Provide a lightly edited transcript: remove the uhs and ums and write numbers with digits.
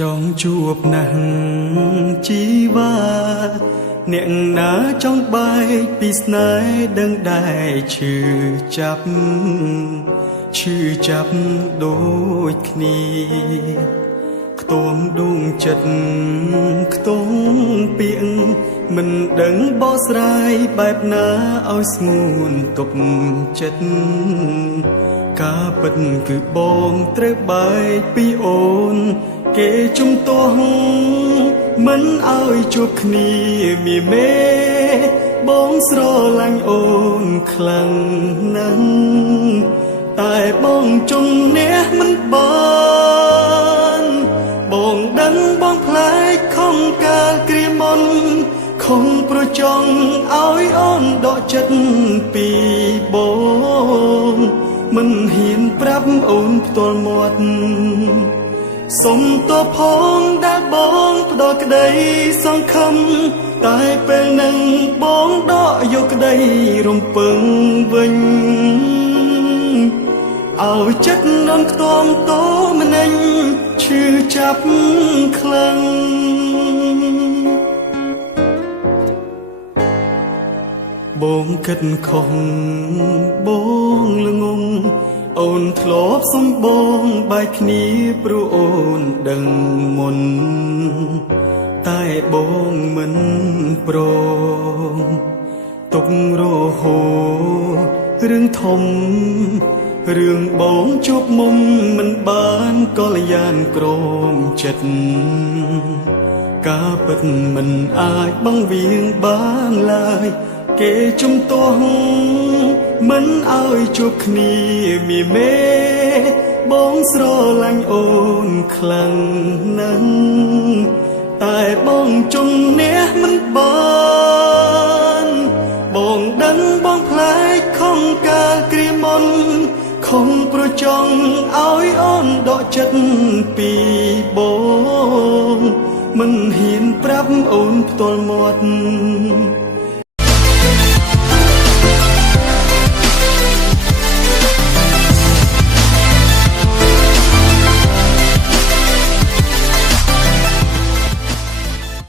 ចងជួបណាស់ជីវ៉ាអ្នកណាចង់បែកពីស្នេហ៍ដឹងដែរឈឺចាប់ដូចគ្នាខ្ទមដួងចិត្តខ្ទងពាក្យមិនដឹងបកស្រាយបែបណាឲ្យស្ងួនទប់ចិត្តការពិតគឺបងត្រូវបែកពីអូនគេជំទាស់មិនឲ្យជួបគ្នាមីមេបងស្រឡាញ់អូនខ្លាំងណាស់តែបងជំនះមិនបានបងដឹងបងផ្លែកខំកាលគ្រាមុនខំប្រចង់ឲ្យអូនដកចិត្តពីបងមិនហ៊ានប្រាប់អូនផ្ទាល់មាត់សុំតបផងដែលបងផ្ដោក្តីសង្ឃឹមតែពេលនឹងបងដកយកក្តីរំពឹងវិញឲ្យចិត្តនន់ខ្ទមតោម្នេញឈឺចាប់ខ្លាំងបងគិតខុសបងល្ងងអូនធ្លាប់សំបងបែកគ្នាព្រោះអូនដឹងមុនតែបងមិនព្រមទុករហូតរឿងធំរឿងបងជួបមុំមិនបានកល្យានក្រមចិត្តការពិតមិនអាចបង្វៀងបានឡើយគេជំទាស់មិនឲ្យជួបគ្នាមីមេបងស្រឡាញ់អូនខ្លាំងណាស់តែបងជំនះមិនបានបងដឹងបងផ្លែកខំកាលគ្រាមុនខំប្រចង់ឲ្យអូនដកចិត្តពីបងមិនហ៊ានប្រាប់អូនផ្ទាល់មាត់